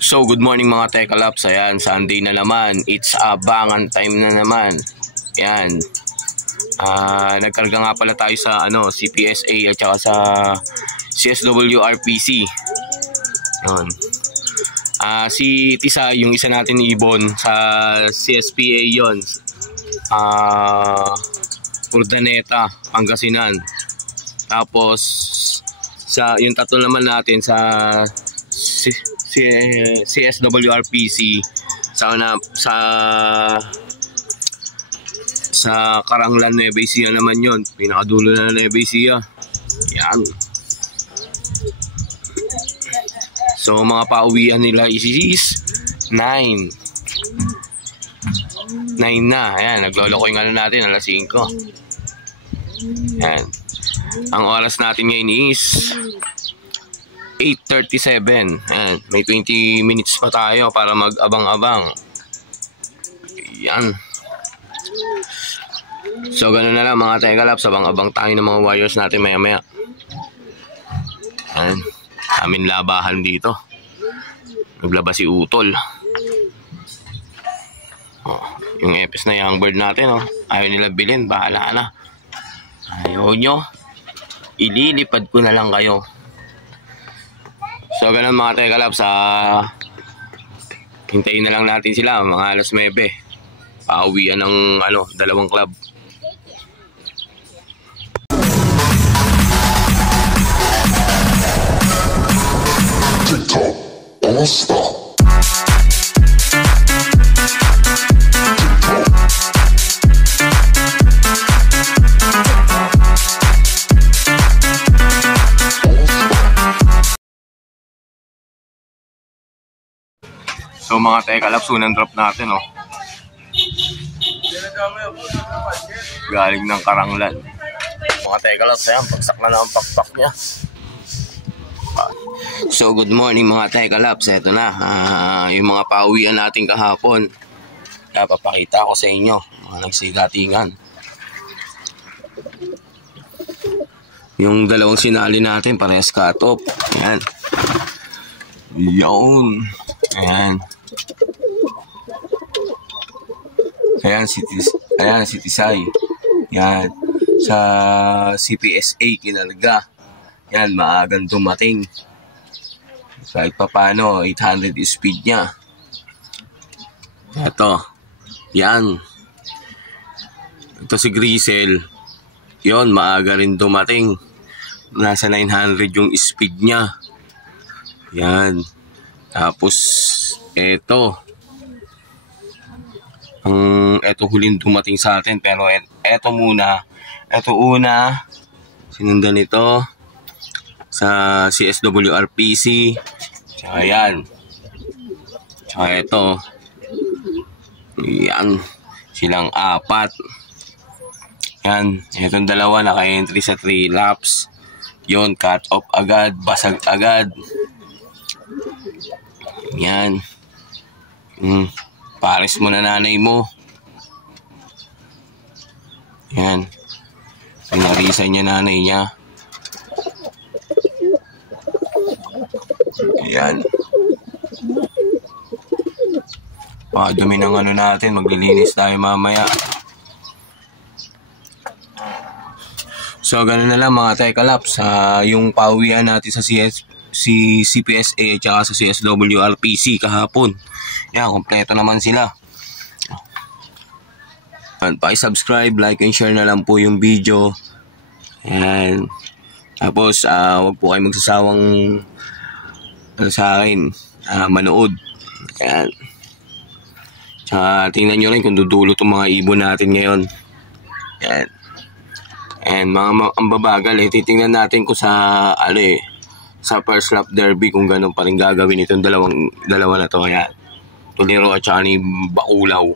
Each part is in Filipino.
So good morning mga Tekalaps. Ayan, Sunday na naman. It's abangan time na naman. Ayan. Nagkarga nga pala tayo sa CPSA at saka sa CSWRPC. Ayan. Si Tisa, yung isa natin ibon sa CSPA yon. Urdaneta, Pangasinan. Tapos yung tatlo naman natin sa CSWRPC sa Karanglan, Nueva Ecija naman yon, pinakadulo na Nueva Ecija. Yan. So mga pauwian nila is 9 na. Ayan, naglolokoy nga natin alas 5. Ayan. Ang oras natin ngayon is 8:37. Ayan, may 20 minutes pa tayo para mag-abang-abang. Yan. So ganoon na lang mga Tekalaps, abang-abang tayo ng mga warriors natin maya-maya. Ayan, aming labahan dito. Naglaba si Utol. Yung epis na young bird natin, ayaw nila bilhin, bahala na. Ayaw nyo, ililipad ko na lang kayo. So ganun mga Tekalaps, hintayin na lang natin sila mga alas 9. Pauwian ng dalawang club. TikTok All-Star. So mga Tekalaps, unang drop natin galing ng Karanglan. Mga Tekalaps, ayan, pagsak na lang ang pakpak niya. So good morning mga Tekalaps. Eto na, yung mga pauwian natin kahapon. Papakita ko sa inyo mga nagsigatingan. Yung dalawang sinali natin parehas cut off. Ayan. Yun. Ayan. Ayan si Tisay. Yan. Sa CPSA kinalga. Yan, maagang dumating. Kahit pa paano, 800 speed niya. Ito. Yan. Ito si Grisel. Yon, maaga rin dumating. Nasa 900 yung speed niya. Yan. Tapos, ito huling dumating sa atin, pero ito una sinundan ito sa CSWRPC, tsaka yan, tsaka ito, yan, silang 4. Yan, itong dalawa naka-entry sa 3 laps. Yon, cut off agad, basag agad. Yan. Pares mo na nanay mo. Yan. Pinarisan niya nanay niya. Yan. Dumi ng natin. Maglilinis tayo mamaya. So ganun na lang mga Tekalaps. Yung pauwian natin sa CPSA at saka sa CSWRPC kahapon. Yan, kompleto naman sila. Pa-subscribe, like and share na lang po yung video. Yan. Tapos wag po kayo magsasawang sa akin manood. Yan. Tsaka tingnan nyo rin kung dudulo itong mga ibon natin ngayon. Yan. And ang babagal titingnan natin kung sa sa first lap derby kung ganun pa rin gagawin itong dalawa na to. Ayan, Tuliro at saka ni Bakulaw.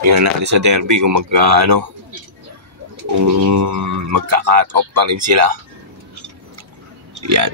Tingnan natin sa derby kung magka-cut off pa rin sila. Yan.